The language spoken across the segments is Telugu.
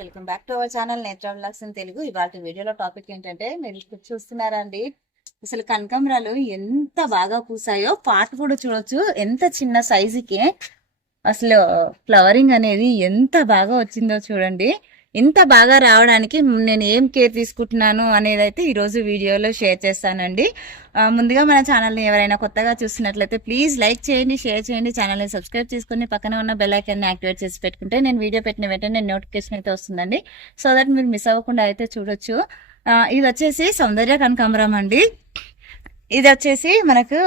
Welcome back to our channel నేత్ర వ్లాగ్స్ ఇన్ తెలుగు. ఇవాళ వీడియోలో టాపిక్ ఏంటంటే, మీరు ఇప్పుడు చూస్తున్నారా అండి, అసలు కనకాంబరాలు ఎంత బాగా పూసాయో పాట కూడా చూడొచ్చు. ఎంత చిన్న సైజుకి అసలు ఫ్లవరింగ్ అనేది ఎంత బాగా వచ్చిందో చూడండి. ఇంత బాగా రావడానికి నేను ఏం కేర్ తీసుకుంటున్నాను అనేది అయితే ఈరోజు వీడియోలో షేర్ చేస్తానండి. ముందుగా మన ఛానల్ని ఎవరైనా కొత్తగా చూస్తున్నట్లయితే ప్లీజ్ లైక్ చేయండి, షేర్ చేయండి, ఛానల్ని సబ్స్క్రైబ్ చేసుకుని పక్కన ఉన్న బెల్ ఐకాన్ని యాక్టివేట్ చేసి పెట్టుకుంటే నేను వీడియో పెట్టిన వెంటనే నోటిఫికేషన్ అయితే వస్తుందండి. సో దట్ మీరు మిస్ అవ్వకుండా అయితే చూడొచ్చు. ఇది వచ్చేసి సౌందర్య కనకాంబరం అండి. ఇది వచ్చేసి మనకు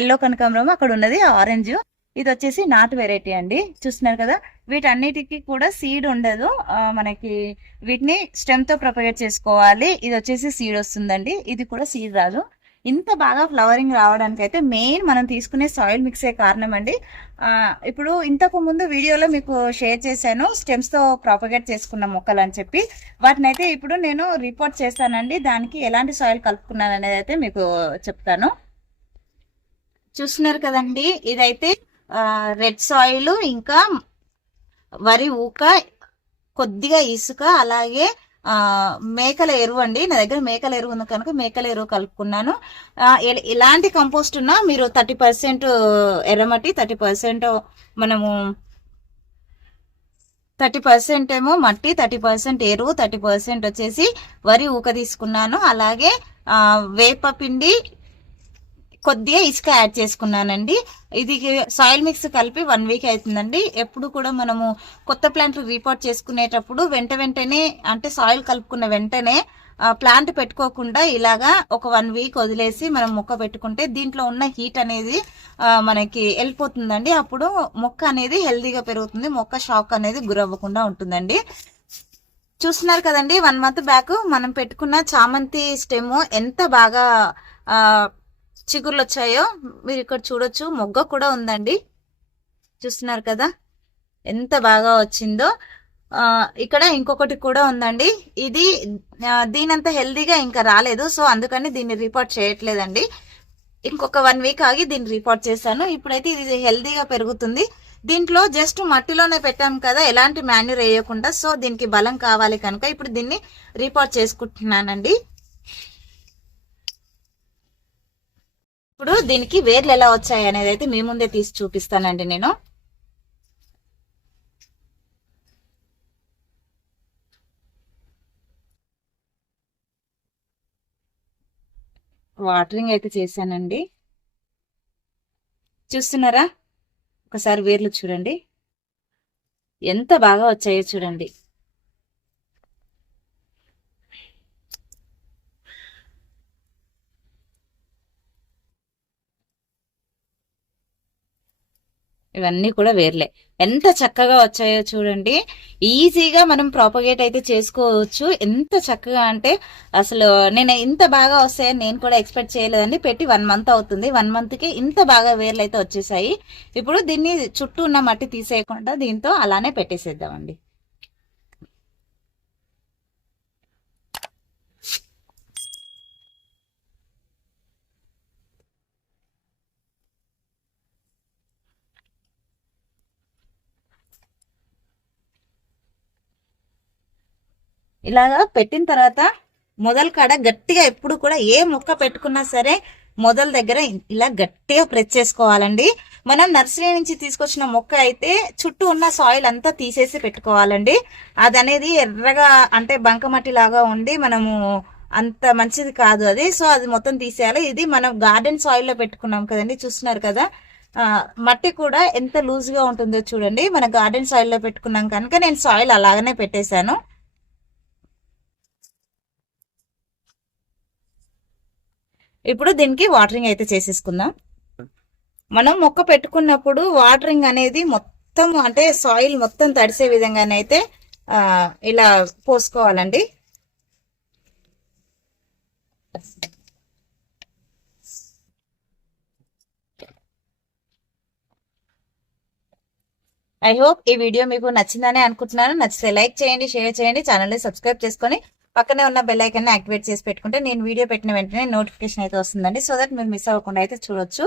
ఎల్లో కనకాంబరం, అక్కడ ఉన్నది ఆరెంజ్. ఇది వచ్చేసి నాటు వెరైటీ అండి. చూస్తున్నారు కదా, వీటన్నిటికీ కూడా సీడ్ ఉండదు. మనకి వీటిని స్టెమ్ తో ప్రొపగేట్ చేసుకోవాలి. ఇది వచ్చేసి సీడ్ వస్తుందండి, ఇది కూడా సీడ్ రాదు. ఇంత బాగా ఫ్లవరింగ్ రావడానికి అయితే మెయిన్ మనం తీసుకునే సాయిల్ మిక్సే కారణం అండి. ఇప్పుడు ఇంతకు ముందు వీడియోలో మీకు షేర్ చేశాను స్టెమ్స్ తో ప్రాపగేట్ చేసుకున్న మొక్కలు అని చెప్పి. వాటిని అయితే ఇప్పుడు నేను రిపోర్ట్ చేస్తానండి. దానికి ఎలాంటి సాయిల్ కలుపుకున్నాను అనేది అయితే మీకు చెప్తాను. చూస్తున్నారు కదండి, ఇదైతే రెడ్ సాయిల్, ఇంకా వరి ఊక, కొద్దిగా ఇసుక, అలాగే మేకల ఎరువు అండి. నా దగ్గర మేకల ఎరువు ఉంది కనుక మేకల ఎరువు కలుపుకున్నాను. ఎలాంటి కంపోస్ట్ ఉన్నా మీరు 30% ఎర్రమట్టి, 30% మనము 30% ఏమో మట్టి, 30% ఎరువు, 30% వచ్చేసి వరి ఊక తీసుకున్నాను. అలాగే వేప పిండి, కొద్దిగా ఇసుక యాడ్ చేసుకున్నానండి. ఇది సాయిల్ మిక్స్ కలిపి 1 వీక్ అవుతుందండి. ఎప్పుడు కూడా మనము కొత్త ప్లాంట్ రీపోర్ట్ చేసుకునేటప్పుడు వెంటనే అంటే సాయిల్ కలుపుకున్న వెంటనే ప్లాంట్ పెట్టుకోకుండా ఇలాగా ఒక 1 వీక్ వదిలేసి మనం మొక్క పెట్టుకుంటే దీంట్లో ఉన్న హీట్ అనేది మనకి వెళ్ళిపోతుందండి. అప్పుడు మొక్క అనేది హెల్దీగా పెరుగుతుంది, మొక్క షాక్ అనేది గురవ్వకుండా ఉంటుందండి. చూస్తున్నారు కదండి, 1 మంత్ బ్యాక్ మనం పెట్టుకున్న చామంతి స్టెమ్ ఎంత బాగా చిగుర్లు వచ్చాయో మీరు ఇక్కడ చూడొచ్చు. మొగ్గ కూడా ఉందండి, చూస్తున్నారు కదా ఎంత బాగా వచ్చిందో. ఇక్కడ ఇంకొకటి కూడా ఉందండి. ఇది దీనంత హెల్దీగా ఇంకా రాలేదు, సో అందుకని దీన్ని రిపోర్ట్ చేయట్లేదండి. ఇంకొక 1 వీక్ ఆగి దీన్ని రిపోర్ట్ చేశాను. ఇప్పుడైతే ఇది హెల్దీగా పెరుగుతుంది. దీంట్లో జస్ట్ మట్టిలోనే పెట్టాం కదా, ఎలాంటి మాన్యూర్ వేయకుండా. సో దీనికి బలం కావాలి కనుక ఇప్పుడు దీన్ని రిపోర్ట్ చేసుకుంటున్నానండి. ఇప్పుడు దీనికి వేర్లు ఎలా వచ్చాయి అనేది అయితే మీ ముందే తీసి చూపిస్తానండి. నేను వాటరింగ్ అయితే చేశానండి. చూస్తున్నారా, ఒకసారి వేర్లు చూడండి ఎంత బాగా వచ్చాయో చూడండి. ఇవన్నీ కూడా వేర్లే ఎంత చక్కగా వచ్చాయో చూడండి. ఈజీగా మనం ప్రాపగేట్ అయితే చేసుకోవచ్చు. ఎంత చక్కగా అంటే అసలు నేను ఇంత బాగా వస్తాయని నేను కూడా ఎక్స్పెక్ట్ చేయలేదండి. పెట్టి 1 మంత్ అవుతుంది. 1 మంత్కి ఇంత బాగా వేర్లు అయితే వచ్చేసాయి. ఇప్పుడు దీన్ని చుట్టూ ఉన్న మట్టి తీసేయకుండా దీంతో అలానే పెట్టేసేద్దామండి. ఇలాగా పెట్టిన తర్వాత మొదల కాడ గట్టిగా, ఎప్పుడు కూడా ఏ మొక్క పెట్టుకున్నా సరే మొదల దగ్గర ఇలా గట్టిగా ప్రెస్ చేసుకోవాలండి. మనం నర్సరీ నుంచి తీసుకొచ్చిన మొక్క అయితే చుట్టూ ఉన్న సాయిల్ అంతా తీసేసి పెట్టుకోవాలండి. అది అనేది ఎర్రగా అంటే బంకమట్టి లాగా ఉండి మనము అంత మంచిది కాదు అది. సో అది మొత్తం తీసేయాలి. ఇది మనం గార్డెన్ సాయిల్ లో పెట్టుకున్నాం కదండి, చూస్తున్నారు కదా మట్టి కూడా ఎంత లూజ్ గా ఉంటుందో చూడండి. మన గార్డెన్ సాయిల్ లో పెట్టుకున్నాం కనుక నేను సాయిల్ అలాగనే పెట్టేశాను. ఇప్పుడు దీనికి వాటరింగ్ అయితే చేసేసుకుందాం. మనం మొక్క పెట్టుకున్నప్పుడు వాటరింగ్ అనేది మొత్తం అంటే సాయిల్ మొత్తం తడిసే విధంగానైతే ఇలా పోసుకోవాలండి. ఐ హోప్ ఈ వీడియో మీకు నచ్చిందని అనుకుంటున్నాను. నచ్చితే లైక్ చేయండి, షేర్ చేయండి, ఛానల్ని సబ్స్క్రైబ్ చేసుకొని పక్కనే ఉన్న బెల్ ఐకాన్ని యాక్టివేట్ చేసి పెట్టుకుంటే నేను వీడియో పెట్టిన వెంటనే నోటిఫికేషన్ అయితే వస్తుందండి. సో దట్ మీరు మిస్ అవ్వకుండా అయితే చూడొచ్చు.